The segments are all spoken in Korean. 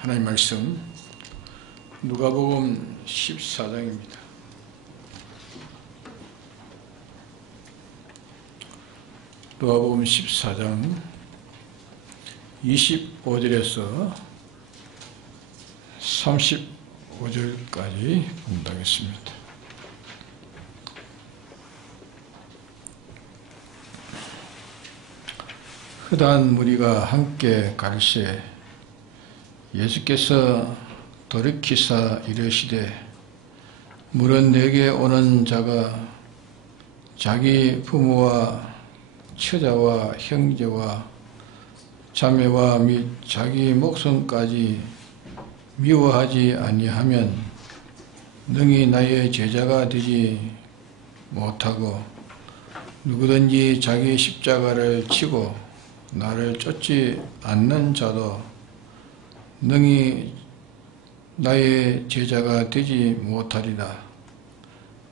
하나님 말씀 누가복음 14장입니다. 누가복음 14장 25절에서 35절까지 본다겠습니다. 흔한 무리가 함께 갈새 예수께서 돌이키사 이르시되 물은 내게 오는 자가 자기 부모와 처자와 형제와 자매와 및 자기 목숨까지 미워하지 아니하면 능히 나의 제자가 되지 못하고 누구든지 자기 십자가를 지고 나를 쫓지 않는 자도 능히 나의 제자가 되지 못하리라.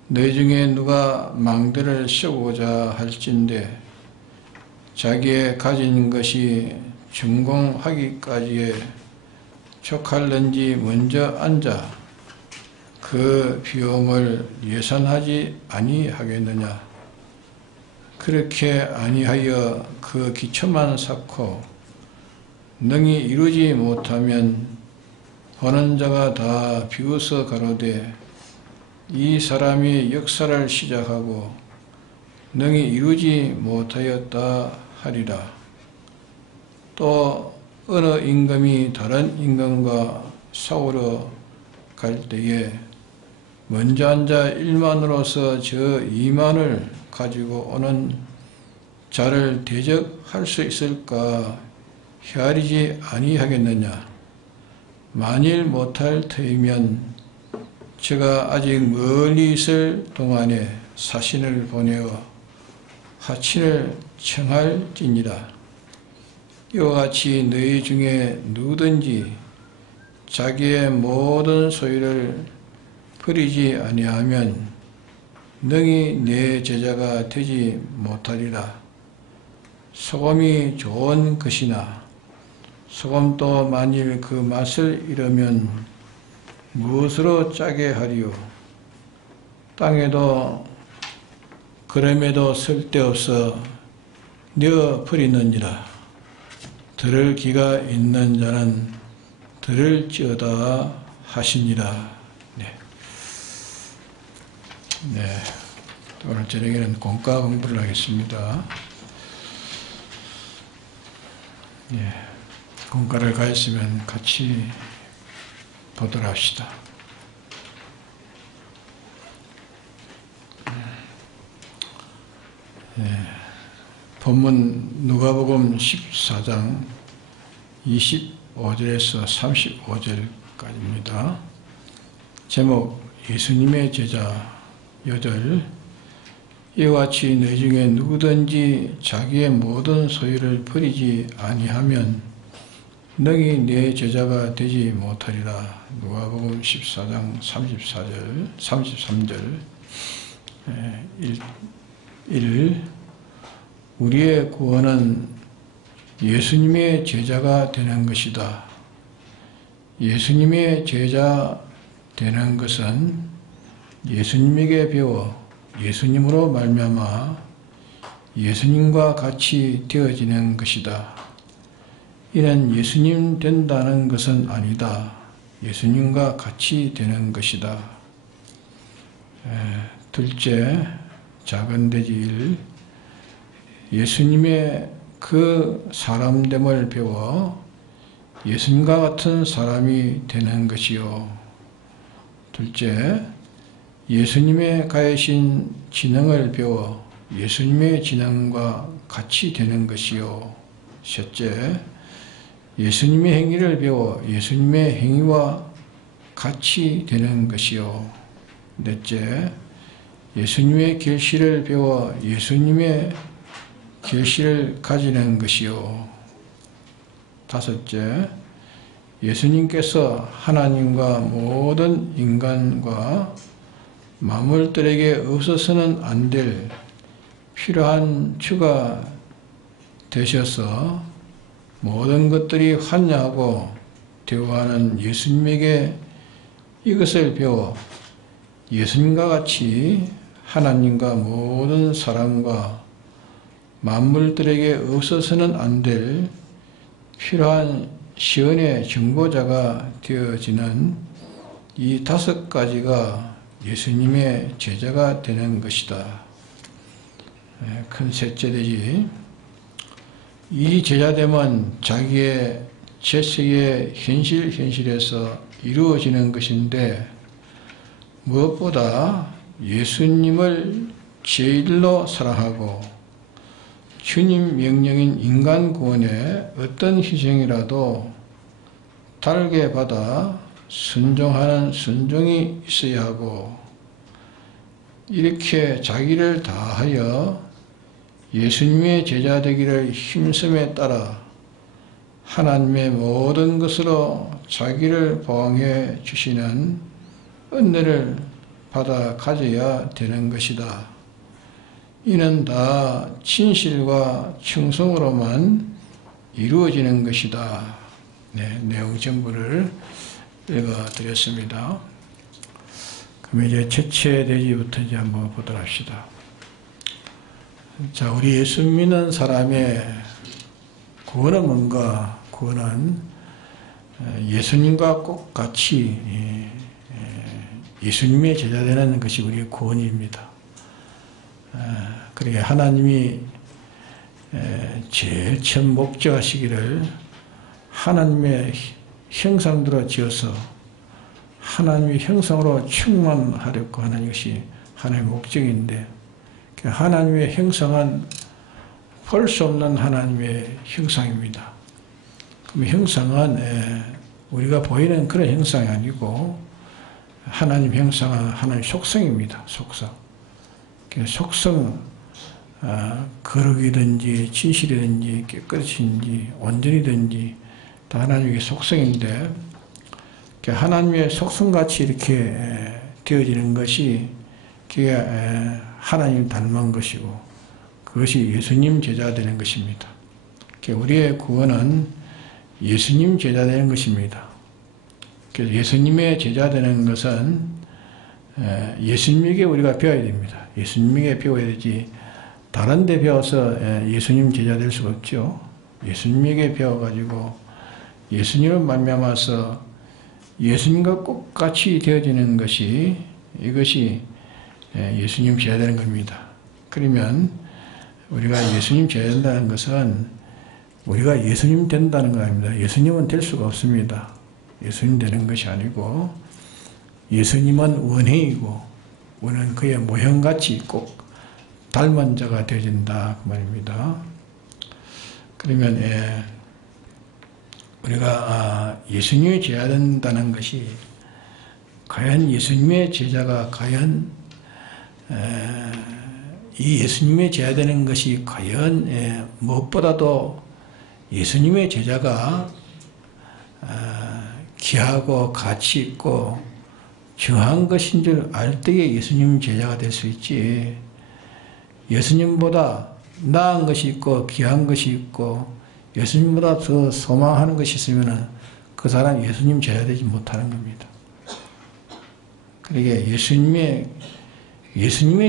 너희 중에 누가 망대를 씌우고자 할진대 자기의 가진 것이 준공하기까지에 촉할는지 먼저 앉아 그 비용을 예산하지 아니하겠느냐. 그렇게 아니하여 그 기초만 쌓고 능히 이루지 못하면 보는 자가 다 비웃어 가로되 이 사람이 역사를 시작하고 능히 이루지 못하였다 하리라. 또 어느 임금이 다른 임금과 싸우러 갈 때에 먼저 앉아 1만으로서 저 2만을 가지고 오는 자를 대적할 수 있을까 헤아리지 아니하겠느냐. 만일 못할 터이면 제가 아직 멀리 있을 동안에 사신을 보내어 하친을 청할지니라. 이와 같이 너희 중에 누구든지 자기의 모든 소유를 버리지 아니하면 능히 내 제자가 되지 못하리라. 소금이 좋은 것이나 소금도 만일 그 맛을 잃으면 무엇으로 짜게 하리요. 땅에도 그럼에도 쓸데없어 내어 버리느니라. 들을 귀가 있는 자는 들을지어다 하시니라. 네. 오늘 저녁에는 공과 공부를 하겠습니다. 네. 공과를 가했으면 같이 보도록 합시다. 네. 본문 누가복음 14장 25절에서 35절까지입니다. 제목 예수님의 제자 8. 이와 같이 너희 중에 누구든지 자기의 모든 소유를 버리지 아니하면 능히 내 제자가 되지 못하리라. 누가복음 14장 33절 1. 우리의 구원은 예수님의 제자가 되는 것이다. 예수님의 제자 되는 것은 예수님에게 배워 예수님으로 말미암아 예수님과 같이 되어지는 것이다. 이는 예수님 된다는 것은 아니다. 예수님과 같이 되는 것이다. 둘째, 작은 돼지 1. 예수님의 그 사람됨을 배워 예수님과 같은 사람이 되는 것이요. 둘째, 예수님의 가해신 지능을 배워 예수님의 지능과 같이 되는 것이요. 셋째, 예수님의 행위를 배워 예수님의 행위와 같이 되는 것이요. 넷째, 예수님의 결실을 배워 예수님의 결실을 가지는 것이요. 다섯째, 예수님께서 하나님과 모든 인간과 만물들에게 없어서는 안 될 필요한 주가 되셔서 모든 것들이 환영하고 대우하는 예수님에게 이것을 배워 예수님과 같이 하나님과 모든 사람과 만물들에게 없어서는 안 될 필요한 시언의 정보자가 되어지는 이 5가지가 예수님의 제자가 되는 것이다. 큰 셋째 되지. 이 제자됨은 자기의 제3의 현실에서 이루어지는 것인데 무엇보다 예수님을 제일로 사랑하고 주님 명령인 인간 구원에 어떤 희생이라도 달게 받아 순종하는 순종이 있어야 하고 이렇게 자기를 다하여 예수님의 제자 되기를 힘쓰에 따라 하나님의 모든 것으로 자기를 보호해 주시는 은혜를 받아 가져야 되는 것이다. 이는 다 진실과 충성으로만 이루어지는 것이다. 네, 내용 전부를 읽어드렸습니다. 그럼 이제 첫째 대지부터 이제 한번 보도록 합시다. 자, 우리 예수 믿는 사람의 구원은 뭔가? 구원은 예수님과 꼭 같이 예수님의 제자 되는 것이 우리의 구원입니다. 그러게 하나님이 제일 처음 목적하시기를 하나님의 형상대로 지어서 하나님의 형상으로 충만하려고 하는 것이 하나님의 목적인데 하나님의 형상은 볼 수 없는 하나님의 형상입니다. 그럼 형상은 우리가 보이는 그런 형상이 아니고 하나님 형상은 하나님의 속성입니다. 속성. 속성, 거룩이든지 진실이든지 깨끗이든지 온전이든지 다 하나님의 속성인데 하나님의 속성같이 이렇게 되어지는 것이 그게 하나님 닮은 것이고 그것이 예수님 제자 되는 것입니다. 우리의 구원은 예수님 제자 되는 것입니다. 그래서 예수님의 제자 되는 것은 예수님에게 우리가 배워야 됩니다. 예수님에게 배워야 되지 다른 데 배워서 예수님 제자 될 수가 없죠. 예수님에게 배워가지고 예수님을 말미암아서 예수님과 꼭 같이 되어지는 것이 이것이 예수님 제자 되는 겁니다. 그러면 우리가 예수님 제자 된다는 것은 우리가 예수님 된다는 거 아닙니다. 예수님은 될 수가 없습니다. 예수님 되는 것이 아니고 예수님은 원행이고 우리는 그의 모형같이 꼭 닮은 자가 되어진다 그 말입니다. 그러면 우리가 예수님의 제자 된다는 것이 과연 예수님의 제자가 과연 이 예수님의 제자 되는 것이 과연 무엇보다도 예수님의 제자가 귀하고 가치 있고 중요한 것인 줄 알 때에 예수님 제자가 될 수 있지. 예수님보다 나은 것이 있고 귀한 것이 있고 예수님보다 더 소망하는 것이 있으면 그 사람 예수님 제자 되지 못하는 겁니다. 그러게 예수님의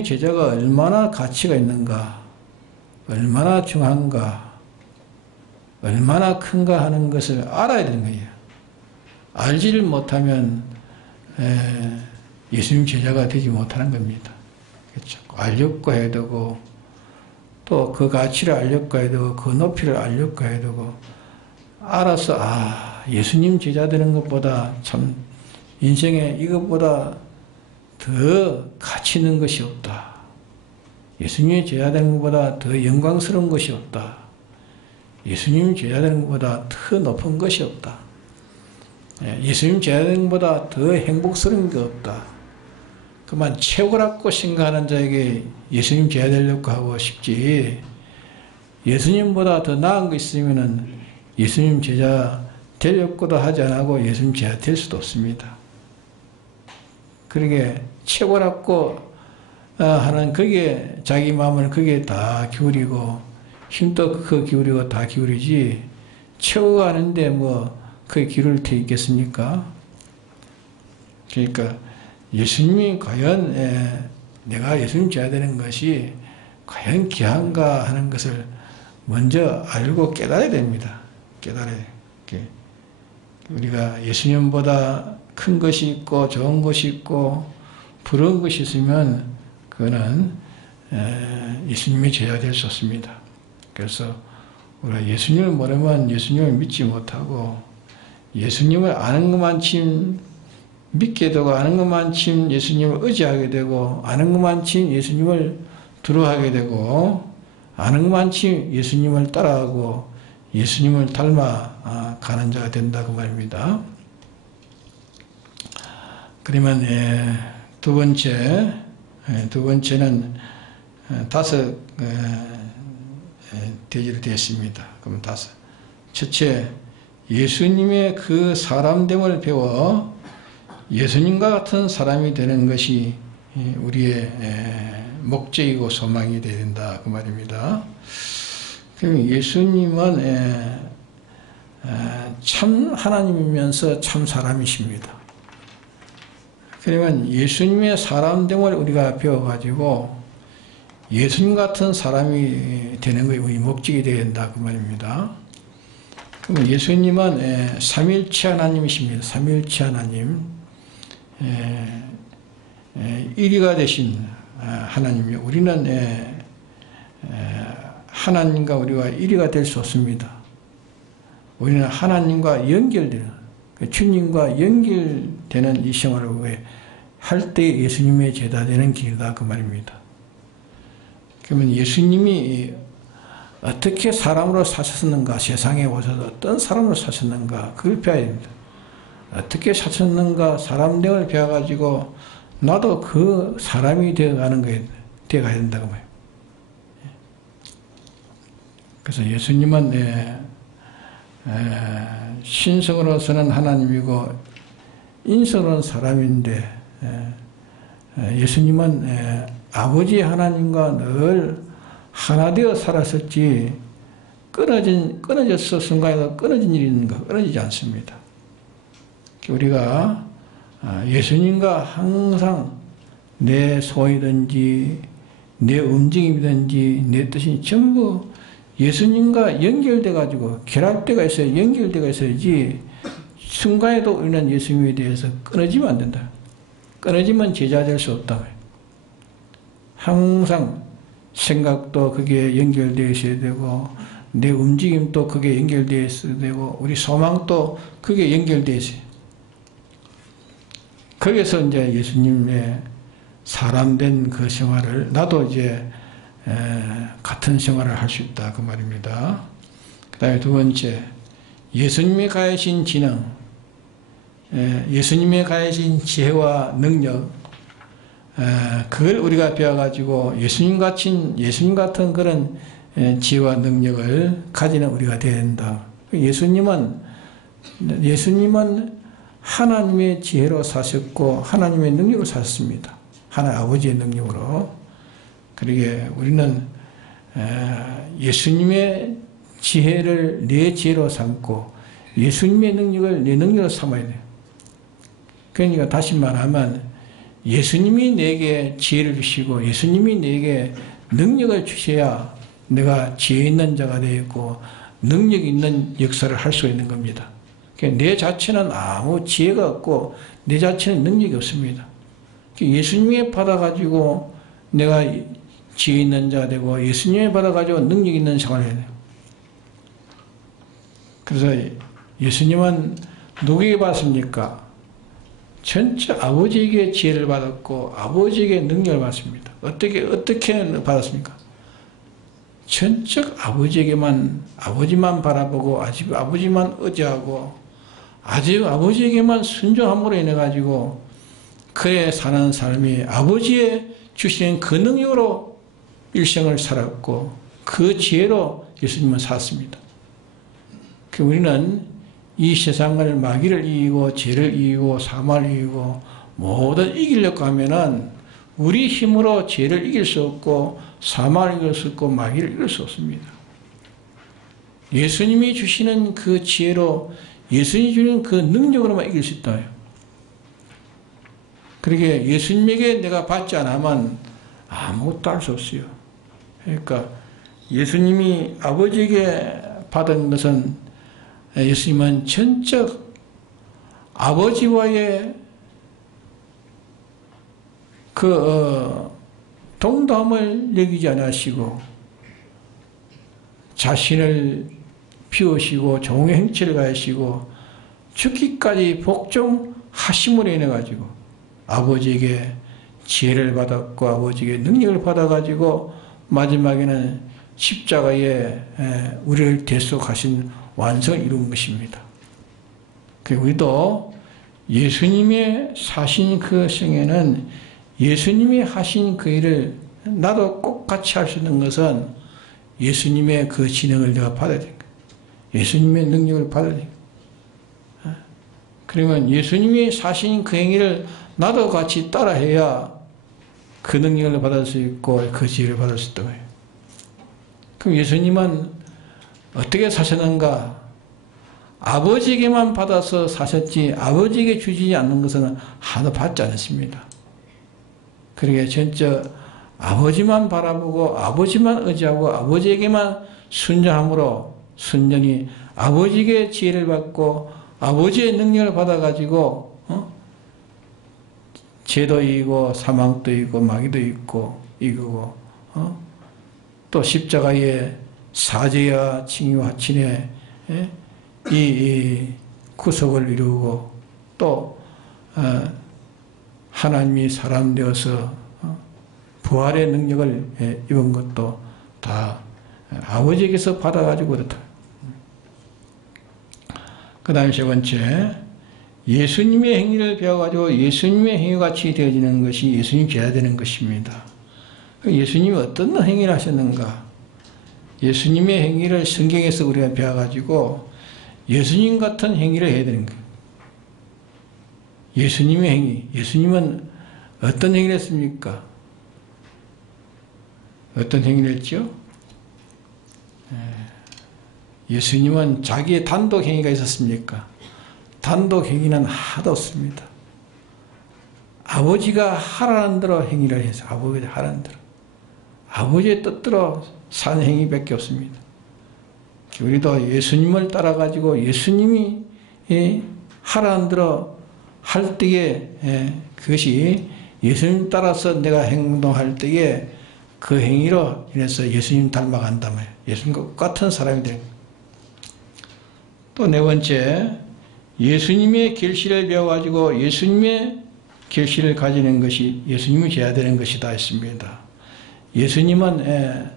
제자가 얼마나 가치가 있는가, 얼마나 중요한가, 얼마나 큰가 하는 것을 알아야 되는 거예요. 알지를 못하면 예수님 제자가 되지 못하는 겁니다. 그렇죠? 알려고 해야 되고 또 그 가치를 알려고 해야 되고 그 높이를 알려고 해야 되고 알아서 예수님 제자 되는 것보다 참 인생에 이것보다 더 가치 있는 것이 없다. 예수님의 제자 되는 것보다 더 영광스러운 것이 없다. 예수님 제자 되는 것보다 더 높은 것이 없다. 예수님 제자 되는 것보다 더 행복스러운 게 없다. 그만 최고라고 생각하는 자에게 예수님 제자 되려고 하고 싶지 예수님보다 더 나은 거 있으면 예수님 제자 되려고도 하지 않고 예수님 제자 될 수도 없습니다. 그러게 최고라고 하는 그게 자기 마음을 그게 다 기울이고 힘도 그 기울이고 다 기울이지 최고가 아닌데 뭐 그의 길을 트이겠습니까? 그러니까 예수님이 과연 내가 예수님 져야 되는 것이 과연 귀한가 하는 것을 먼저 알고 깨달아야 됩니다. 깨달아야 돼요. 우리가 예수님보다 큰 것이 있고 좋은 것이 있고 부러운 것이 있으면 그거는 예수님이 져야 될 수 없습니다. 그래서 우리가 예수님을 모르면 예수님을 믿지 못하고 예수님을 아는 것만큼 믿게 되고 아는 것만큼 예수님을 의지하게 되고 아는 것만큼 예수님을 두려워하게 되고 아는 것만큼 예수님을 따라하고 예수님을 닮아 가는 자가 된다 그 말입니다. 그러면 두 번째는 5 대지로 되어 있습니다. 그러면 5. 첫째, 예수님의 그 사람됨을 배워 예수님과 같은 사람이 되는 것이 우리의 목적이고 소망이 되어야 된다 그 말입니다. 그럼 예수님은 참 하나님이면서 참 사람이십니다. 그러면 예수님의 사람됨을 우리가 배워가지고 예수님 같은 사람이 되는 것이 우리 목적이 되어야 된다 그 말입니다. 그러면 예수님은 삼일체 하나님이십니다. 삼일체 하나님, 일위가 되신 하나님이요. 우리는 하나님과 우리가 일위가 될 수 없습니다. 우리는 하나님과 연결되는, 주님과 연결되는 이 생활을 할 때 예수님의 제자 되는 길이다 그 말입니다. 그러면 예수님이 어떻게 사람으로 사셨는가, 세상에 오셔서 어떤 사람으로 사셨는가, 그걸 배워야 됩니다. 어떻게 사셨는가, 사람됨을 배워가지고 나도 그 사람이 되어가는 거에 되어가야 된다고 말이에요. 그래서 예수님은 신성으로서는 하나님이고 인성으로는 사람인데 예수님은 아버지 하나님과 늘 하나 되어 살았었지 끊어졌을 순간에도 끊어진 일이 있는가? 끊어지지 않습니다. 우리가 예수님과 항상 내 소이든지 내 움직임이든지 내 뜻이 전부 예수님과 연결돼 가지고 결합돼가 있어야 연결돼가 있어야지 순간에도 우리는 예수님에 대해서 끊어지면 안 된다. 끊어지면 제자 될 수 없다. 항상 생각도 거기에 연결되어 있어야 되고 내 움직임도 거기에 연결되어 있어야 되고 우리 소망도 거기에 연결되어 있어요. 거기서 이제 예수님의 사람된 그 생활을 나도 이제 같은 생활을 할 수 있다 그 말입니다. 그 다음에 두 번째, 예수님이 가하신 지능, 예수님이 가하신 지혜와 능력, 그걸 우리가 배워가지고 예수님 같은 그런 지혜와 능력을 가지는 우리가 되어야 된다. 예수님은 하나님의 지혜로 사셨고 하나님의 능력으로 사셨습니다. 하나님 아버지의 능력으로. 그러게 우리는 예수님의 지혜를 내 지혜로 삼고 예수님의 능력을 내 능력으로 삼아야 돼요. 그러니까 다시 말하면 예수님이 내게 지혜를 주시고 예수님이 내게 능력을 주셔야 내가 지혜 있는 자가 되었고 능력 있는 역사를 할 수 있는 겁니다. 내 자체는 아무 지혜가 없고 내 자체는 능력이 없습니다. 예수님이 받아가지고 내가 지혜 있는 자가 되고 예수님이 받아가지고 능력 있는 생활을 해야 돼요. 그래서 예수님은 누구에게 받았습니까? 전체 아버지에게 지혜를 받았고 아버지에게 능력을 받습니다. 어떻게 받았습니까? 전적 아버지만 바라보고 아직 아버지만 의지하고 아직 아버지에게만 순종함으로 인해 가지고 그의 사는 삶이 아버지의 주시는 그 능력으로 일생을 살았고 그 지혜로 예수님은 살았습니다. 우리는 이 세상을 마귀를 이기고 죄를 이기고 사망을 이기고 모든 이기려고 하면은 우리 힘으로 죄를 이길 수 없고 사망을 이길 수 없고 마귀를 이길 수 없습니다. 예수님이 주시는 그 지혜로 예수님이 주는 그 능력으로만 이길 수 있다. 그러게 예수님에게 내가 받지 않으면 아무것도 할 수 없어요. 그러니까 예수님이 아버지에게 받은 것은 예수님은 전적 아버지와의 동감을 여기지 않으시고 자신을 비우시고 종의 행체를 가하시고 죽기까지 복종하심으로 인해 가지고 아버지에게 지혜를 받았고 아버지에게 능력을 받아가지고 마지막에는 십자가에 우리를 대속하신 완성을 이룬 것입니다. 우리도 예수님의 사신 그 생애는 예수님이 하신 그 일을 나도 꼭 같이 할 수 있는 것은 예수님의 그 진행을 내가 받아야 됩니다. 예수님의 능력을 받아야 됩니다. 그러면 예수님이 사신 그 행위를 나도 같이 따라해야 그 능력을 받을 수 있고 그 지혜를 받을 수 있다고 해요. 그럼 예수님은 어떻게 사셨는가? 아버지에게만 받아서 사셨지 아버지에게 주지 않는 것은 하나도 받지 않았습니다. 그러게 전적 아버지만 바라보고 아버지만 의지하고 아버지에게만 순종함으로 순전히 아버지에게 지혜를 받고 아버지의 능력을 받아가지고 죄도 이기고 사망도 이기고 마귀도 이기고 또 십자가의 사죄와 칭의와 친의 이 구속을 이루고 또 하나님이 사람 되어서 부활의 능력을 입은 것도 다 아버지에게서 받아가지고 그렇다. 그 다음에 세 번째, 예수님의 행위를 배워가지고 예수님의 행위같이 되어지는 것이 예수님이 돼야 되는 것입니다. 예수님이 어떤 행위를 하셨는가? 예수님의 행위를 성경에서 우리가 배워가지고 예수님 같은 행위를 해야 되는 거예요. 예수님의 행위. 예수님은 어떤 행위를 했습니까? 어떤 행위를 했죠? 예수님은 자기의 단독 행위가 있었습니까? 단독 행위는 하나도 없습니다. 아버지가 하라는 대로 행위를 해서 아버지가 하라는 대로 아버지의 뜻대로 산 행위밖에 없습니다. 우리도 예수님을 따라가지고 예수님이 하라는 대로 할 때에 그것이 예수님 따라서 내가 행동할 때에 그 행위로 인해서 예수님 닮아간다면 예수님과 같은 사람이 되는 거예요. 또 네 번째, 예수님의 결실을 배워가지고 예수님의 결실을 가지는 것이 예수님이 돼야 되는 것이다 했습니다. 예수님은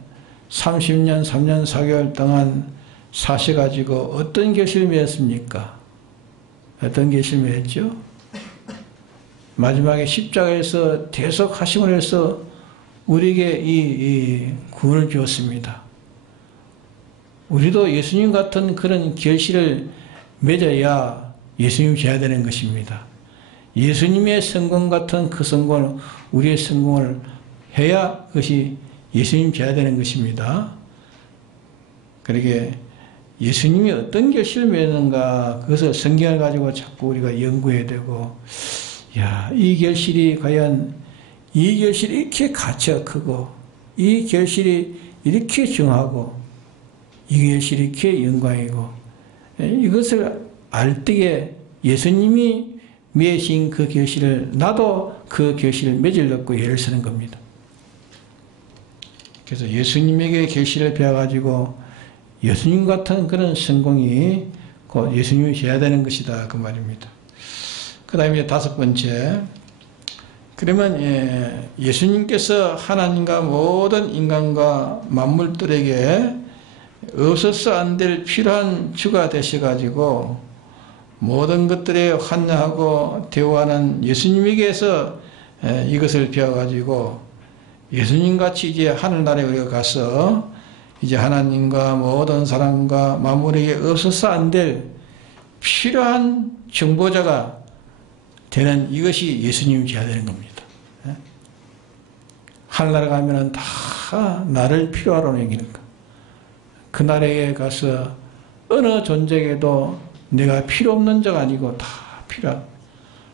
30년, 3년, 4개월 동안 사셔가지고 어떤 결실을 맺었습니까? 어떤 결실을 맺었죠? 마지막에 십자가에서 대속하심을 해서 우리에게 이 구원을 주었습니다. 우리도 예수님 같은 그런 결실을 맺어야 예수님이 돼야 되는 것입니다. 예수님의 성공 같은 그 성공을 우리의 성공을 해야 그것이 예수님이 돼야 되는 것입니다. 그러게 예수님이 어떤 결실을 맺는가 그것을 성경을 가지고 자꾸 우리가 연구해야 되고 이 결실이 과연 이 결실이 이렇게 가치가 크고 이 결실이 이렇게 중하고 이 결실이 이렇게 영광이고 이것을 알 때에 예수님이 맺으신 그 결실을 나도 그 결실을 맺으려고 예를 쓰는 겁니다. 그래서 예수님에게 결실을 배워가지고 예수님 같은 그런 성공이 곧 예수님이 돼야 되는 것이다 그 말입니다. 그 다음에 다섯 번째, 그러면 예수님께서 하나님과 모든 인간과 만물들에게 없어서 안 될 필요한 주가 되셔가지고 모든 것들에 환영하고 대우하는 예수님에게서 이것을 배워가지고 예수님같이 이제 하늘나라에 우리가 가서 이제 하나님과 모든 사람과 만물에게 없어서 안 될 필요한 정보자가 되는 이것이 예수님이 돼야 되는 겁니다. 하늘나라 가면은 다 나를 필요하러 얘기하는 거. 그 나라에 가서 어느 존재에게도 내가 필요 없는 자가 아니고 다 필요한,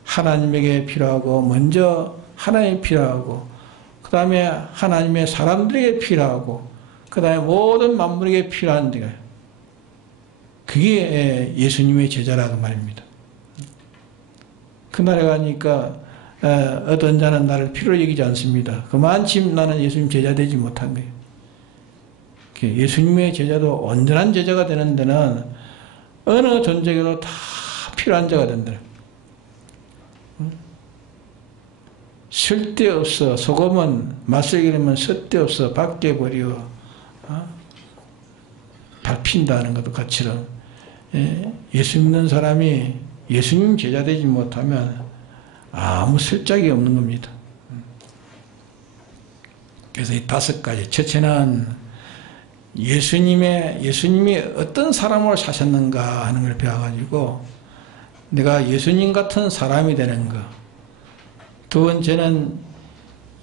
하나님에게 필요하고, 먼저 하나님이 필요하고, 그 다음에 하나님의 사람들에게 필요하고, 그 다음에 모든 만물에게 필요한 데가, 그게 예수님의 제자라고 말입니다. 그날에 가니까 어떤 자는 나를 필요로 여기지 않습니다. 그만큼 나는 예수님 제자 되지 못한 거예요. 예수님의 제자도 온전한 제자가 되는 데는 어느 존재에도 다 필요한 자가 된다. 쓸데없어. 소금은 맛을 기르면 쓸데없어 밖에 버려 밟힌다는 것도 같이는 예수 믿는 사람이 예수님 제자 되지 못하면 아무 쓸짝이 없는 겁니다. 그래서 이 5가지. 첫째는 예수님이 어떤 사람으로 사셨는가 하는 걸 배워가지고 내가 예수님 같은 사람이 되는 것. 두 번째는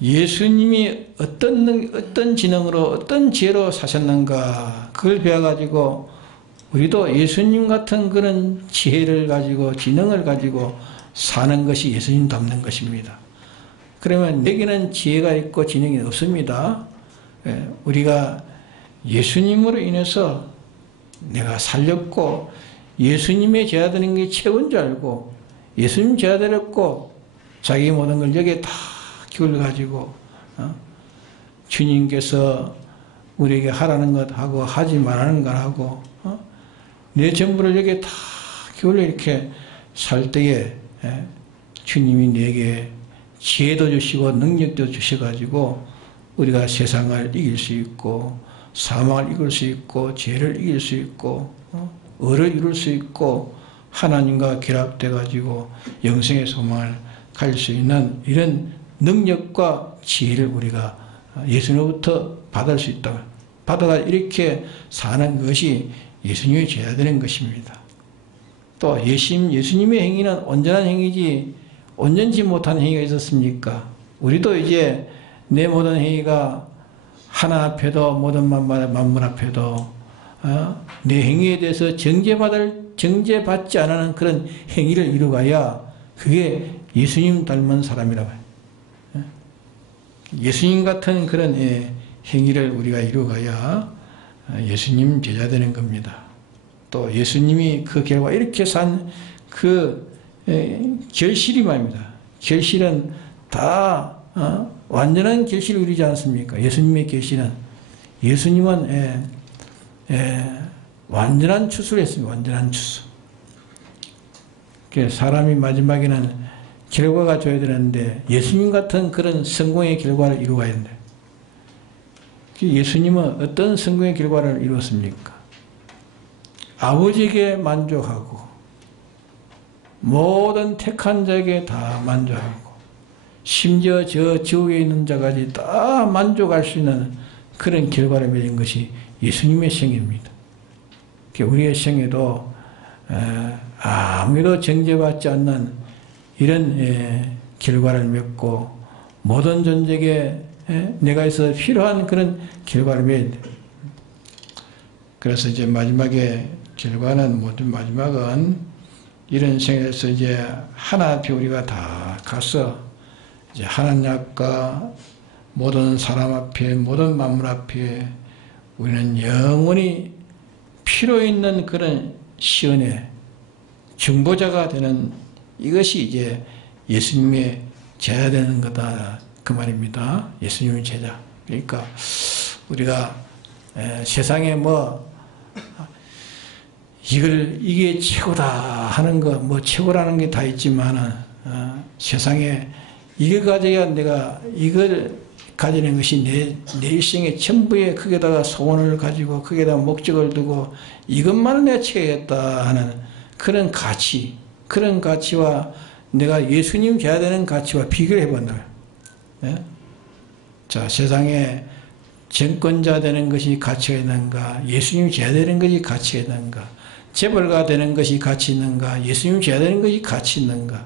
예수님이 어떤 지능으로 어떤 지혜로 사셨는가 그걸 배워가지고 우리도 예수님 같은 그런 지혜를 가지고 지능을 가지고 사는 것이 예수님 닮는 것입니다. 그러면 내게는 지혜가 있고 지능이 없습니다. 우리가 예수님으로 인해서 내가 살렸고 예수님의 제자 되는 게 최고인 줄 알고 예수님 제자 되었고 자기 모든 걸 여기에 다 기울여가지고 주님께서 우리에게 하라는 것 하고 하지 말라는 것 하고 내 전부를 여기에 다 기울여 이렇게 살 때에 주님이 내게 지혜도 주시고 능력도 주셔가지고 우리가 세상을 이길 수 있고 사망을 이길 수 있고 죄를 이길 수 있고 의를 이룰 수 있고 하나님과 결합돼가지고 영생의 소망을 가질 수 있는 이런 능력과 지혜를 우리가 예수님으로부터 받을 수 있다. 받아가 이렇게 사는 것이 예수님의 제자 되는 것입니다. 또 예수님의 행위는 온전한 행위지 온전치 못한 행위가 있었습니까? 우리도 이제 내 모든 행위가 하나 앞에도 모든 만물 앞에도 내 행위에 대해서 정죄받지 않는 그런 행위를 이루어야 그게 예수님 닮은 사람이라고 해요. 예수님 같은 그런 행위를 우리가 이루어가야 예수님 제자 되는 겁니다. 또 예수님이 그 결과 이렇게 산 그 결실이 말입니다. 결실은 다 완전한 결실을 이루지 않습니까? 예수님의 결실은 예수님은 완전한 추수를 했습니다. 완전한 추수. 사람이 마지막에는 결과가 줘야 되는데 예수님 같은 그런 성공의 결과를 이루어야 된다. 예수님은 어떤 성공의 결과를 이루었습니까? 아버지에게 만족하고 모든 택한 자에게 다 만족하고 심지어 저 지옥에 있는 자까지 다 만족할 수 있는 그런 결과를 맺은 것이 예수님의 생애입니다. 우리의 생애도 아무도 정죄받지 않는 이런 결과를 맺고 모든 존재에게 내가 있어 필요한 그런 결과를 맺어야 돼. 그래서 이제 마지막에 결과는 모든 마지막은 이런 생에서 이제 하나 앞에 우리가 다 가서 이제 하나님 앞과 모든 사람 앞에 모든 만물 앞에 우리는 영원히 필요 있는 그런 시연의 중보자가 되는 이것이 이제 예수님의 제자 되는 거다 그 말입니다. 예수님의 제자. 그러니까 우리가 세상에 뭐 이게 최고다 하는 거 뭐 최고라는 게 다 있지만은 세상에 이걸 가져야 내가 이걸 가지는 것이 내 일생의 전부의 거기에다가 소원을 가지고 거기에다가 목적을 두고 이것만은 내가 채우겠다 하는 그런 가치, 그런 가치와 내가 예수님 제자 되는 가치와 비교를 해본다. 예? 자, 세상에 정권자 되는 것이 가치가 있는가? 예수님 제자 되는 것이 가치가 있는가? 재벌가 되는 것이 가치 있는가? 예수님 제자 되는 것이 가치 있는가?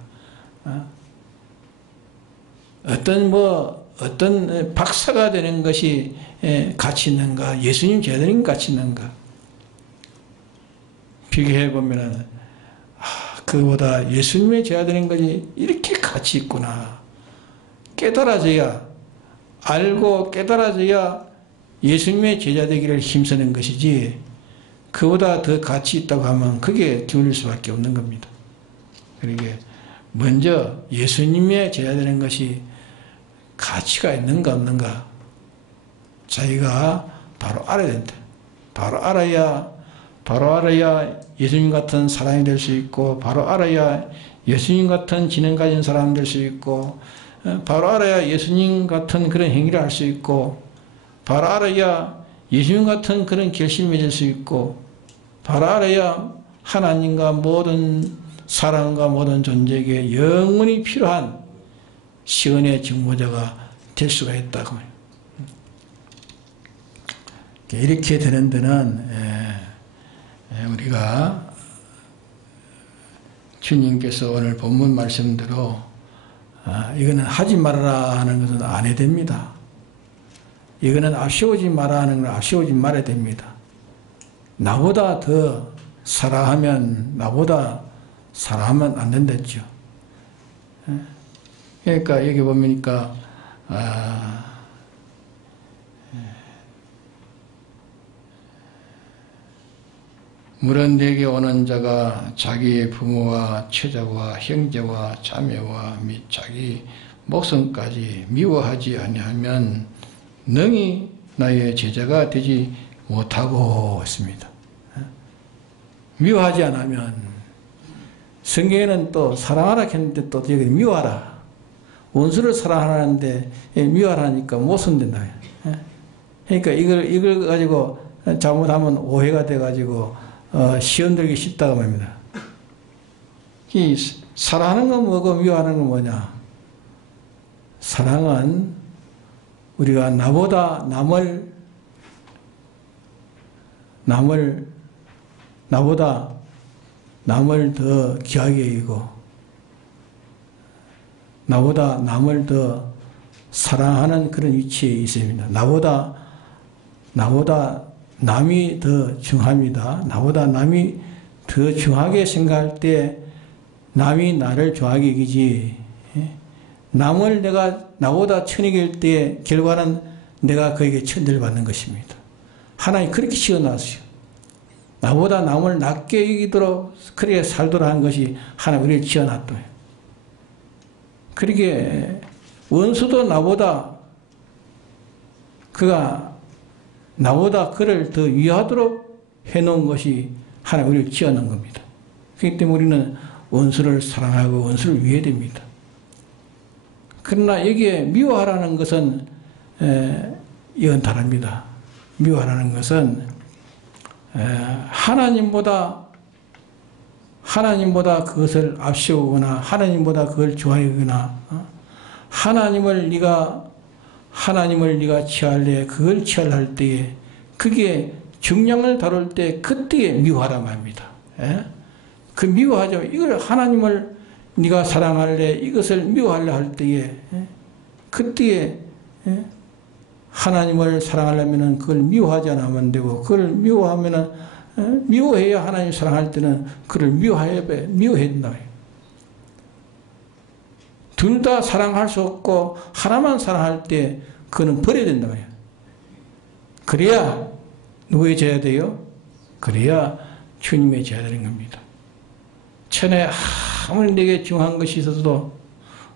어떤 박사가 되는 것이 가치 있는가? 예수님 제자 되는 것이 가치 있는가? 비교해 보면은 그보다 예수님의 제자 되는 것이 이렇게 가치 있구나. 깨달아져야, 알고 깨달아져야 예수님의 제자 되기를 힘쓰는 것이지, 그보다 더 가치 있다고 하면 그게 기울일 수밖에 없는 겁니다. 그러게 먼저 예수님의 제자 되는 것이 가치가 있는가 없는가 자기가 바로 알아야 된다. 바로 알아야 예수님 같은 사람이 될 수 있고, 바로 알아야 예수님 같은 지능 가진 사람 될 수 있고, 바로 알아야 예수님 같은 그런 행위를 할 수 있고, 바로 알아야 예수님 같은 그런 결심이 맺을 수 있고, 바로 알아야 하나님과 모든 사람과 모든 존재에게 영원히 필요한 시은의 증보자가 될 수가 있다고. 이렇게 되는 데는 우리가 주님께서 오늘 본문 말씀대로 이거는 하지 말아라 하는 것은 안 해야 됩니다. 이거는 아쉬우지 마라 하는 건 아쉬우지 말아야 됩니다. 나보다 더 사랑하면 나보다 사랑하면 안 된다죠. 그러니까 여기 보니까 물은 내게 오는 자가 자기의 부모와 처자와 형제와 자매와 및 자기 목숨까지 미워하지 아니하면 능히 나의 제자가 되지 못하고 있습니다. 미워하지 않으면, 성경에는 또 사랑하라 했는데 또 여기 미워하라, 원수를 사랑하라는데 미워하라니까 못 쓴댄다. 그러니까 이걸 가지고 잘못하면 오해가 돼가지고 시험 들기 쉽다고 말입니다. 이 사랑하는 건 뭐고 미워하는 건 뭐냐? 사랑은 우리가 나보다 남을 더 귀하게 여기고, 나보다 남을 더 사랑하는 그런 위치에 있습니다. 나보다 남이 더 중요합니다. 나보다 남이 더 중요하게 생각할 때 남이 나를 좋아하게 여기지, 남을 내가 나보다 천하게 할 때 결과는 내가 그에게 천대를 받는 것입니다. 하나님 그렇게 지어놨어요. 나보다 남을 낮게 여기도록 그렇게 살도록 한 것이 하나님 우리를 지어놨더요. 그러게 원수도 그가 나보다 그를 더 위하도록 해놓은 것이 하나님 우리를 지어놓은 겁니다. 그렇기 때문에 우리는 원수를 사랑하고 원수를 위해야 됩니다. 그러나 여기에 미워하라는 것은 이건 다릅니다. 미워하라는 것은 하나님보다 그것을 앞세우거나 하나님보다 그걸 좋아하거나, 하나님을 네가 취할래, 그걸 취하려 할 때에, 그게 중량을 다룰 때 그때에 미워하라 말입니다. 그 미워하죠. 이걸 하나님을 네가 사랑할래, 이것을 미워하려 할 때에, 그때에 하나님을 사랑하려면 그걸 미워하지 않으면 안 되고, 그걸 미워해야 하나님 사랑할 때는 그를 미워해야 된다. 둘 다 사랑할 수 없고 하나만 사랑할 때 그거는 버려야 된다. 그래야 누구의 제자 돼요? 그래야 주님의 제자 되는 겁니다. 천에 아무리 내게 중요한 것이 있어도,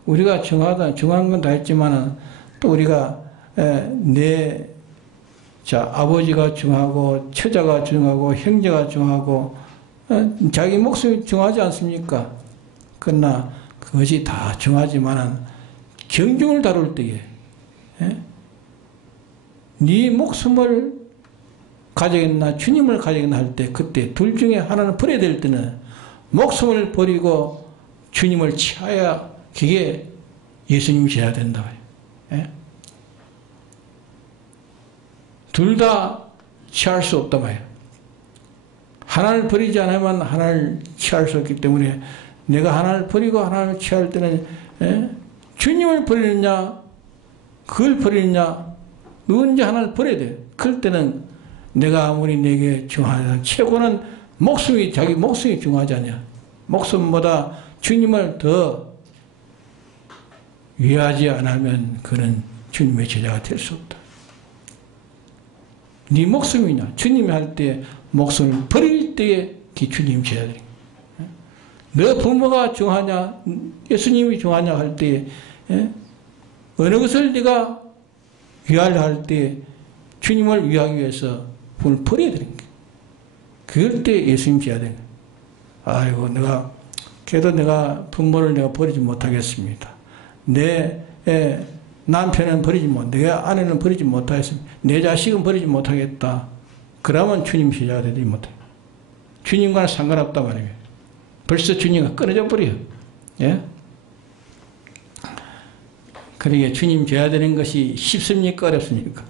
우리가 중요한 건 다 했지만은 또 우리가 아버지가 중요하고 처자가 중요하고 형제가 중요하고 자기 목숨이 중요하지 않습니까? 그러나 그것이 다 중요하지만은 경중을 다룰 때에 네 목숨을 가져야겠나 주님을 가져야겠나 할 때, 그때 둘 중에 하나는 버려야 될 때는 목숨을 버리고 주님을 취하야 그게 예수님이 되어야 된다. 둘 다 취할 수 없단 말이에요. 하나를 버리지 않으면 하나를 취할 수 없기 때문에, 내가 하나를 버리고 하나를 취할 때는 주님을 버리느냐 그걸 버리느냐, 누군지 하나를 버려야 돼요. 그럴 때는 내가 아무리 내게 중요하냐, 최고는 자기 목숨이 중요하지 않냐. 목숨보다 주님을 더 위하지 않으면 그는 주님의 제자가 될 수 없다. 네 목숨이냐? 주님이 할 때 목숨을 버릴 때에 주님 제자들이. 너 부모가 중하냐? 예수님이 중하냐 할 때에 어느 것을 네가 위하려 할 때 주님을 위하기 위해서 부모를 버려야 되는 거야. 그럴 때 예수님 제자들. 아이고 그래도 내가 부모를 내가 버리지 못하겠습니다. 내 남편은 버리지 못, 내 아내는 버리지 못하겠습니다. 내 자식은 버리지 못하겠다. 그러면 주님 제자가 되지 못해. 주님과는 상관없단 말이에요. 벌써 주님과 끊어져 버려요. 예? 그러게 주님 제자 되는 것이 쉽습니까? 어렵습니까?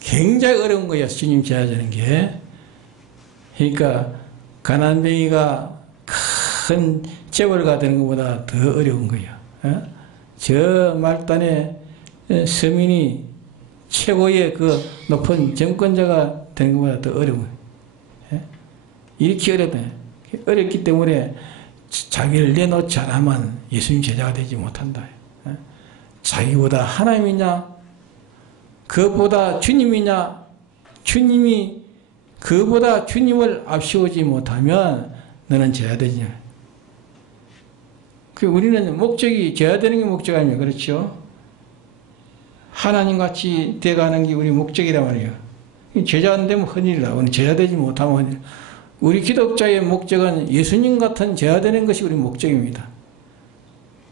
굉장히 어려운 거예요. 주님 제자 되는 게. 그러니까 가난뱅이가 큰 재벌가 되는 것보다 더 어려운 거예요. 예? 저 말단에 서민이 최고의 그 높은 정권자가 되는 것보다 더 어려운 거예요. 예? 이렇게 어렵다. 어렵기 때문에 자기를 내놓지 않으면 예수님 제자가 되지 못한다. 예? 자기보다 하나님이냐, 그보다 주님이냐, 주님이 그보다 주님을 앞세우지 못하면 너는 제자 되냐. 우리는 목적이 제자 되는 게 목적 아니에요. 그렇죠? 하나님 같이 돼가는 게 우리 목적이란 말이에요. 제자 안 되면 헌일이라. 제자 되지 못하면 헌일. 우리 기독자의 목적은 예수님 같은 제자 되는 것이 우리 목적입니다.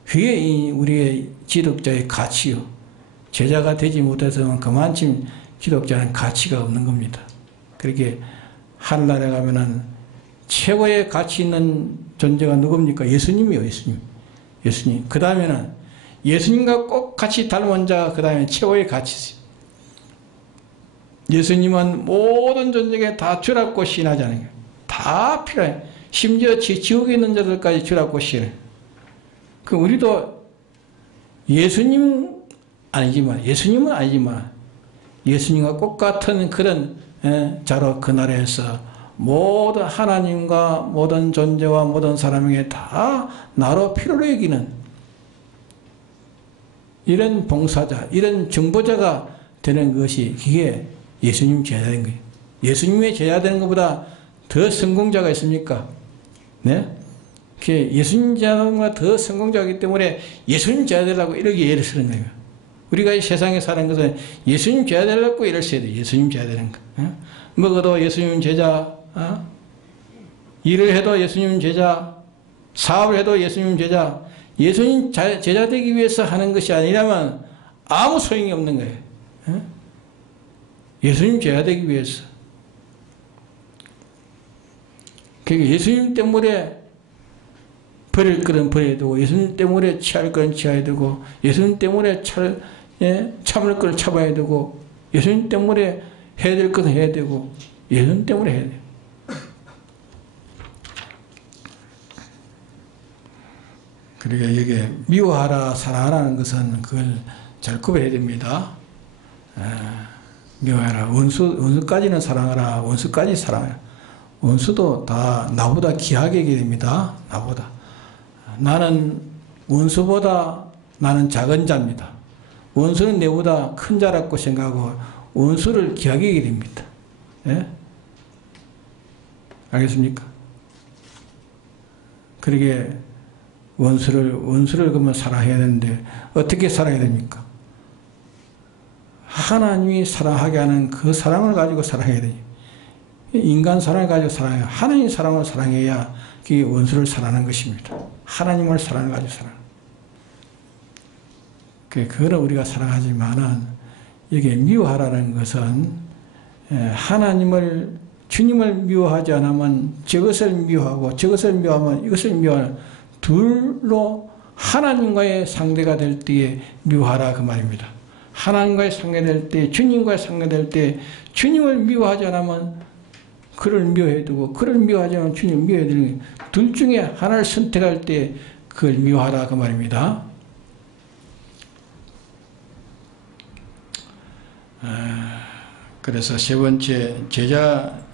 그게 우리의 기독자의 가치요. 제자가 되지 못해서는 그만큼 기독자는 가치가 없는 겁니다. 그렇게 하늘나라에 가면은 최고의 가치 있는 존재가 누굽니까? 예수님이요, 예수님. 그 다음에는 예수님과 꼭 같이 닮은 자가 그 다음에 최고의 가치지. 예수님은 모든 존재에게 다 주라고 시인하자는 거예요. 다 필요해. 심지어 지옥에 있는 자들까지 주라고 시인해. 우리도 예수님은 아니지만 예수님과 똑같은 그런 자로 그 나라에서 모든 하나님과 모든 존재와 모든 사람에게 다 나로 필요로 여기는 이런 봉사자, 이런 정보자가 되는 것이 그게 예수님 제자된 거예요. 예수님의 제자 되는 것보다 더 성공자가 있습니까? 네? 예수님 제자보다 더 성공자이기 때문에 예수님 제자 되려고 이렇게 예를 쓰는 거예요. 우리가 이 세상에 사는 것은 예수님 제자 되려고 예를 써야 돼요. 예수님 제자 되는 거. 먹어도 예수님 제자, 일을 해도 예수님 제자, 사업을 해도 예수님 제자, 예수님 제자 되기 위해서 하는 것이 아니라면 아무 소용이 없는 거예요. 예수님 제자 되기 위해서. 그러니까 예수님 때문에 버릴 것은 버려야 되고, 예수님 때문에 취할 것은 취해야 되고, 예수님 때문에 참을 것을 참아야 되고, 예수님 때문에 해야 될 것은 해야 되고, 예수님 때문에 해야 돼요. 그러니까 이게 미워하라, 사랑하라는 것은 그걸 잘 구별해야 됩니다. 미워하라, 원수까지는 사랑하라, 원수까지 사랑하라. 원수도 다 나보다 귀하게 여겨야 됩니다. 나보다. 나는 원수보다 나는 작은 자입니다. 원수는 내보다 큰 자라고 생각하고 원수를 귀하게 여겨야 됩니다. 예? 알겠습니까? 그러게 원수를 그러면 사랑해야 되는데 어떻게 사랑해야 됩니까? 하나님이 사랑하게 하는 그 사랑을 가지고 사랑해야 돼요. 인간 사랑을 가지고 사랑해야, 하나님 사랑을 사랑해야 그게 원수를 사랑하는 것입니다. 하나님을 사랑을 가지고 사랑. 그거는 우리가 사랑하지만은 이게 미워하라는 것은 하나님을, 주님을 미워하지 않으면 저것을 미워하고 저것을 미워하면 이것을 미워하는 둘로 하나님과의 상대가 될 때에 미워하라 그 말입니다. 하나님과의 상대될 때, 주님과의 상대될 때 주님을 미워하지 않으면 그를 미워해야 되고, 그를 미워하지 않으면 주님을 미워해야 되는 거예요. 둘 중에 하나를 선택할 때 그걸 미워하라 그 말입니다. 그래서 세 번째,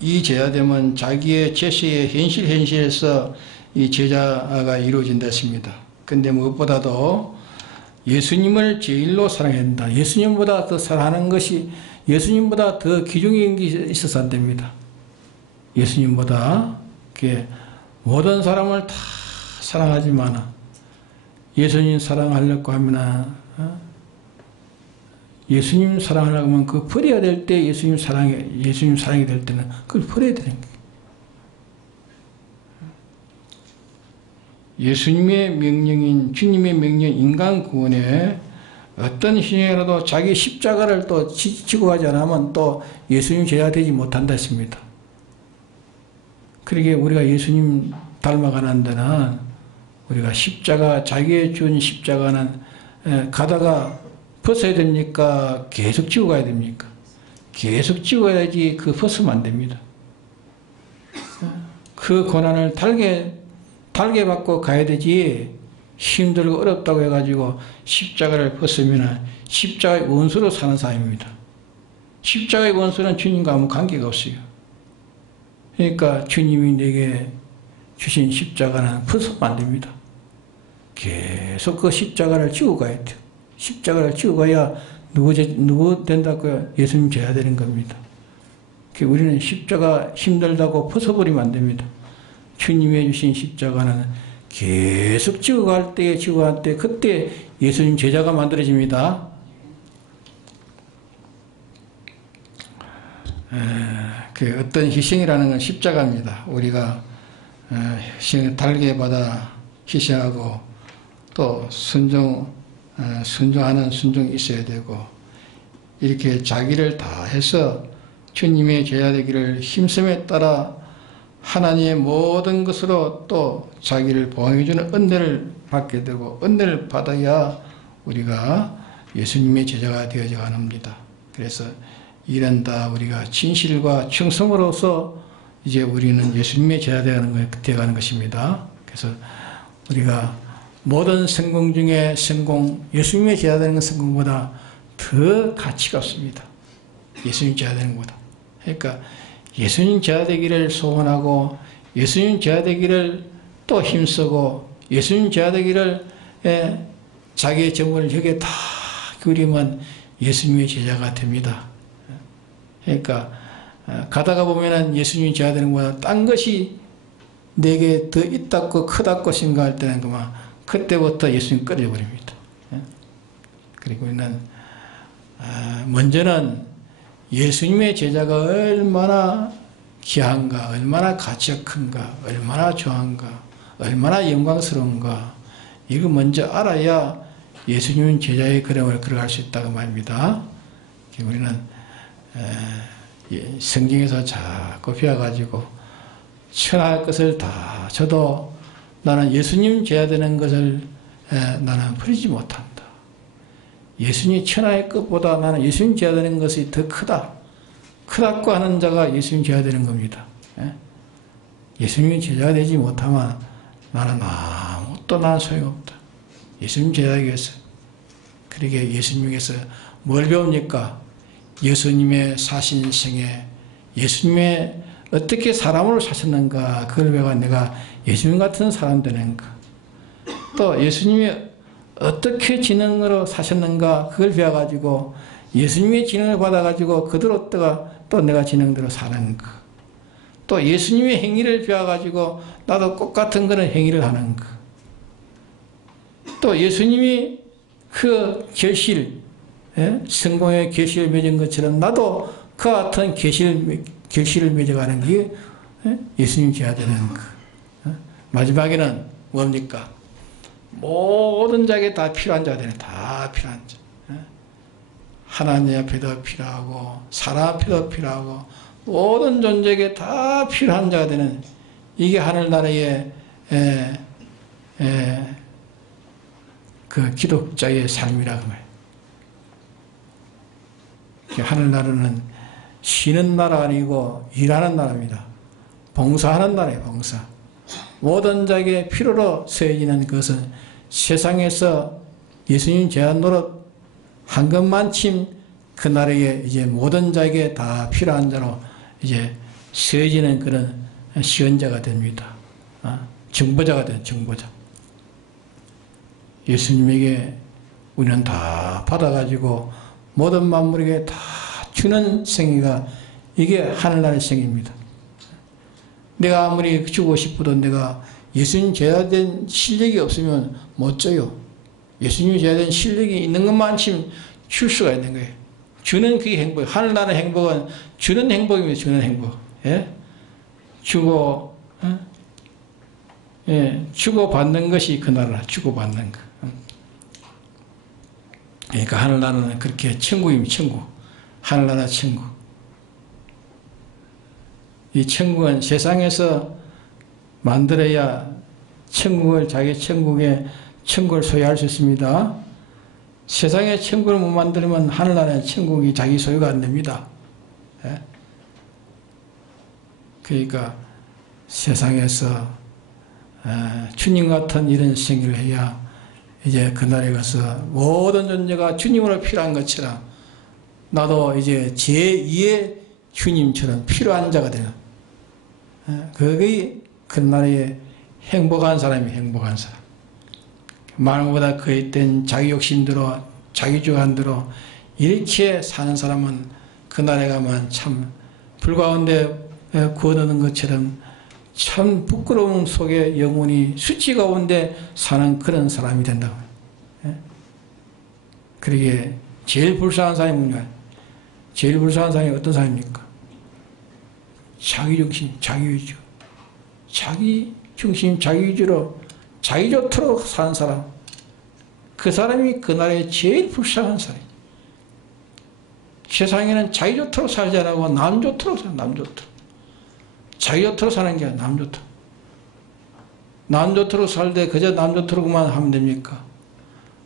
이 제자됨은 자기의 제시의 현실에서 이 제자가 이루어진다 했습니다. 근데 무엇보다도 예수님을 제일로 사랑해야 된다. 예수님보다 더 사랑하는 것이, 예수님보다 더 귀중한 게 있어서 안 됩니다. 예수님보다 모든 사람을 다 사랑하지만 예수님 사랑하려고 하면 예수님 사랑하려고 하면 그 버려야 될 때 예수님 사랑이 될 때는 그걸 버려야 되는 거예요. 예수님의 명령인, 주님의 명령 인간 구원에 어떤 희생이라도 자기 십자가를 또 지고 가지 않으면 또 예수님 제자 되지 못한다 했습니다. 그러게 우리가 예수님 닮아가는 데는 우리가 십자가, 자기의 준 십자가는 가다가 벗어야 됩니까? 계속 지고 가야 됩니까? 계속 지고 가야지 그 벗으면 안 됩니다. 그 고난을 달게 받고 가야 되지, 힘들고 어렵다고 해가지고 십자가를 벗으면 십자가의 원수로 사는 사람입니다. 십자가의 원수는 주님과 아무 관계가 없어요. 그러니까 주님이 내게 주신 십자가는 벗으면 안 됩니다. 계속 그 십자가를 지고 가야 돼요. 십자가를 지고 가야 누구 된다고요? 예수님 제자 되는 겁니다. 우리는 십자가 힘들다고 벗어버리면 안 됩니다. 주님이 주신 십자가는 계속 지고 갈 때 그때 예수님 제자가 만들어집니다. 어떤 희생이라는 건 십자가입니다. 우리가 희생을 달게 받아 희생하고 또 순종하는 순종이 있어야 되고, 이렇게 자기를 다 해서 주님의 제자 되기를 힘쓰에 따라 하나님의 모든 것으로 또 자기를 보호해주는 은혜를 받게 되고, 은혜를 받아야 우리가 예수님의 제자가 되어져 갑니다. 그래서 이런 다 우리가 진실과 충성으로서 이제 우리는 예수님의 제자 되어가는 것입니다. 그래서 우리가 모든 성공 중에 예수님의 제자 되는 성공보다 더 가치가 없습니다. 예수님 제자 되는 것보다. 그러니까 예수님 제자 되기를 소원하고, 예수님 제자 되기를 또 힘쓰고, 예수님 제자 되기를 자기의 전부를 여기에 다 기울이면 예수님의 제자가 됩니다. 그러니까 가다가 보면은 예수님 제자 되는 것보다 딴 것이 내게 더 있다고 크다고 생각할 때는 그때부터 예수님 꺼져 버립니다. 그리고 우리는 먼저는 예수님의 제자가 얼마나 귀한가, 얼마나 가치가 큰가, 얼마나 좋은가, 얼마나 영광스러운가, 이거 먼저 알아야 예수님 제자의 걸음을 걸어갈 수 있다고 말입니다. 우리는 성경에서 자꾸 배워가지고 천할 것을 다 저도 나는 예수님 제자 되는 것을 나는 버리지 못한다. 예수님 천하의 것보다 나는 예수님 제자 되는 것이 더 크다고 하는 자가 예수님 제자 되는 겁니다. 예수님이 제자가 되지 못하면 나는 아무것도 나는 소용없다. 예수님 제자에게 위해서. 그러게 예수님에게서 뭘 배웁니까? 예수님의 사신생에 예수님의 어떻게 사람으로 사셨는가, 그걸 배워 내가 예수님 같은 사람 되는가. 또 예수님이 어떻게 지능으로 사셨는가, 그걸 배워가지고 예수님의 지능을 받아가지고 그대로 또 내가 지능대로 사는가. 또 예수님의 행위를 배워가지고 나도 똑같은 그런 행위를 하는가. 또 예수님이 그 결실, 성공의 결실을 맺은 것처럼 나도 그 같은 결실을 맺어가는 게 예수님 제자 되는 거. 마지막에는 뭡니까? 모든 자에게 다 필요한 자가 되네. 다 필요한 자. 하나님 앞에도 필요하고 사람 앞에도 필요하고 모든 존재에게 다 필요한 자가 되는, 이게 하늘나라의 그 기독자의 삶이라고 말해요. 하늘나라는 쉬는 나라 아니고 일하는 나라입니다. 봉사하는 나라예요. 봉사. 모든 자에게 필요로 세워지는 것은 세상에서 예수님 제자 노릇 한 것만침 그 나라에 이제 모든 자에게 다 필요한 자로 이제 세워지는 그런 시언자가 됩니다. 정보자가 된 정보자. 예수님에게 우리는 다 받아가지고 모든 만물에게 다 주는 생애가 이게 하늘나라의 생애입니다. 내가 아무리 주고 싶어도 내가 예수님 제자된 실력이 없으면 못 줘요. 예수님이 제자된 실력이 있는 것만큼 줄 수가 있는 거예요. 주는 그게 행복. 하늘나라의 행복은 주는 행복입니다. 주는 행복. 예? 주고, 예, 주고 받는 것이 그 나라. 주고 받는 것. 그러니까 하늘나라는 그렇게 천국입니다. 천국. 하늘나라 천국. 이 천국은 세상에서 만들어야 천국을 자기 천국을 소유할 수 있습니다. 세상의 천국을 못 만들면 하늘나라의 천국이 자기 소유가 안 됩니다. 예? 그러니까 세상에서 주님 같은 이런 생일을 해야 이제 그날에 가서 모든 존재가 주님으로 필요한 것처럼 나도 이제 제2의 주님처럼 필요한 자가 되는 그게 그날에 행복한 사람이 행복한 사람. 마음보다 거짓된 자기 욕심대로 자기 주관대로 이렇게 사는 사람은 그날에 가면 참 불 가운데 구워 넣는 것처럼 참 부끄러움 속에 영혼이 수치 가운데 사는 그런 사람이 된다고. 그러기에 제일 불쌍한 사람이 뭔가? 제일 불쌍한 사람이 어떤 사람입니까? 자기중심, 자기위주. 자기중심, 자기위주로 자기 좋도록 사는 사람. 그 사람이 그날의 제일 불쌍한 사람. 세상에는 자기 좋도록 살지 않고 남 좋도록 살아, 남 좋도록. 자기 좋도록 사는 게 아니라 남 좋도록. 남 좋도록 살되 그저 남 좋도록만 하면 됩니까?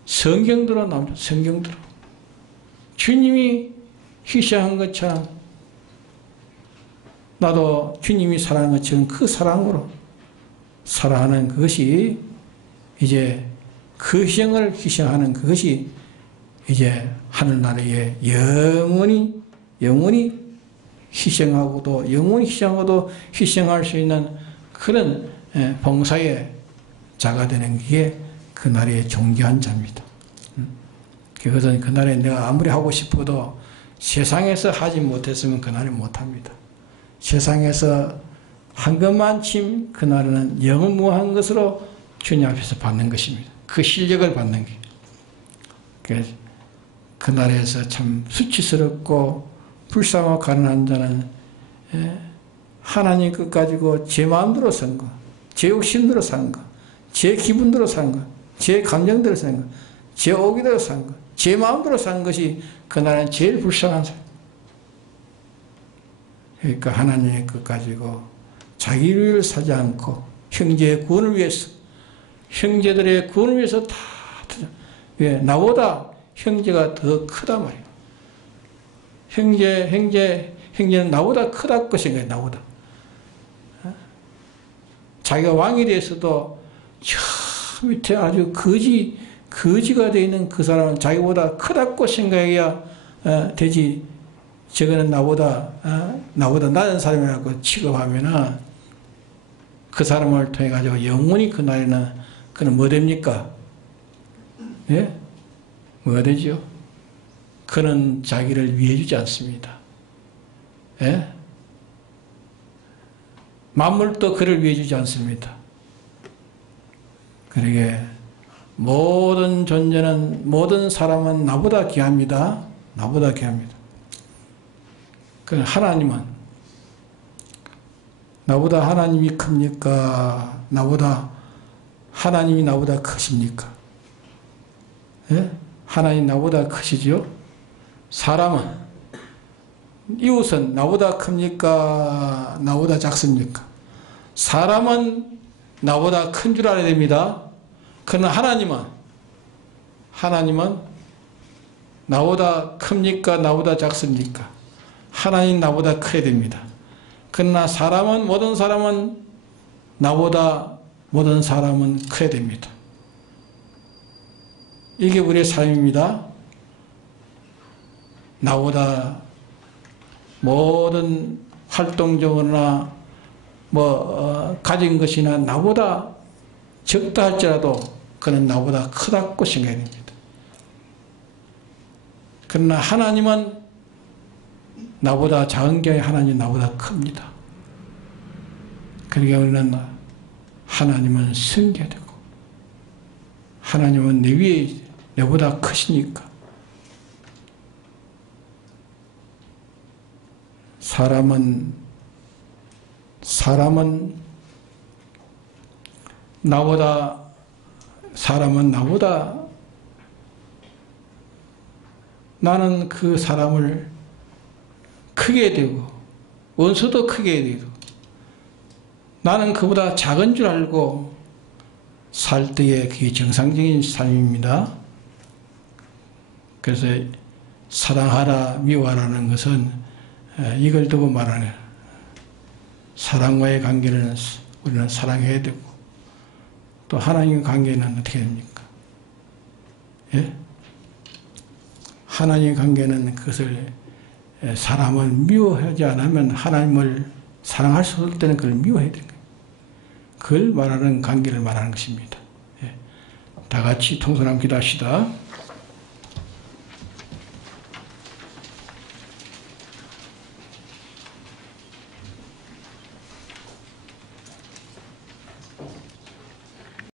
성경대로 남 좋도록, 성경대로. 주님이 희생한 것처럼 나도 주님이 사랑한 것처럼 그 사랑으로 살아가는 그것이 이제 그 희생하는 그것이 이제 하늘나라에 영원히 희생하고도 희생할 수 있는 그런 봉사의 자가 되는 게 그날의 존귀한 자입니다. 그것은 그날에 내가 아무리 하고 싶어도 세상에서 하지 못했으면 그날에 못합니다. 세상에서 한 것만큼 그날은 영무한 것으로 주님 앞에서 받는 것입니다. 그 실력을 받는 게. 그래서 그날에서 참 수치스럽고 불쌍하고 가난한 자는 하나님 것 가지고 제 마음대로 산 거, 제 욕심대로 산 거, 제 기분대로 산 거, 제 감정대로 산 거, 제 오기대로 산 거, 제 마음대로 산 것이 그날은 제일 불쌍한 사람. 그러니까 하나님의 것 가지고 자기를 위해 사지 않고 형제의 구원을 위해서, 형제들의 구원을 위해서 다 왜 나보다 형제가 더 크다 말이에요. 형제는 나보다 크다고 생각해, 나보다. 자기가 왕이 돼서도 저 밑에 아주 거지가 되어 있는 그 사람은 자기보다 크다고 생각해야 되지. 저거는 나보다 낮은 사람이라고 취급하면은 그 사람을 통해 가지고 영원히 그날에는 그는 뭐 됩니까? 예? 뭐가 되죠? 그는 자기를 위해 주지 않습니다. 예? 만물도 그를 위해 주지 않습니다. 그러게 모든 존재는, 모든 사람은 나보다 귀합니다. 나보다 귀합니다. 그럼 하나님은 나보다 하나님이 큽니까? 하나님이 나보다 크십니까? 예? 하나님 나보다 크시죠? 사람은, 이웃은 나보다 큽니까? 나보다 작습니까? 사람은 나보다 큰 줄 알아야 됩니다. 그러나 하나님은 나보다 큽니까? 나보다 작습니까? 하나님 나보다 커야 됩니다. 그러나 모든 사람은 커야 됩니다. 이게 우리의 삶입니다. 나보다 모든 활동적으로나 가진 것이나 나보다 적다 할지라도 그는 나보다 크다고 생각해야 됩니다. 그러나 하나님은 나보다 작은 게 하나님 나보다 큽니다. 그러니까 우리는 하나님은 섬겨야 되고 하나님은 내 위에 내보다 크시니까 사람은 나보다 나는 그 사람을 크게 되고 원수도 크게 되고 나는 그보다 작은 줄 알고 살 때에 그게 정상적인 삶입니다. 그래서 사랑하라 미워하라는 것은 이걸 두고 말하는 거예요. 사랑과의 관계는 우리는 사랑해야 되고 또 하나님의 관계는 어떻게 됩니까? 예? 하나님의 관계는 그것을 사람을 미워하지 않으면 하나님을 사랑할 수 없을 때는 그걸 미워해야 되는 거예요. 그걸 말하는 관계를 말하는 것입니다. 예. 다 같이 통성함 기도합시다.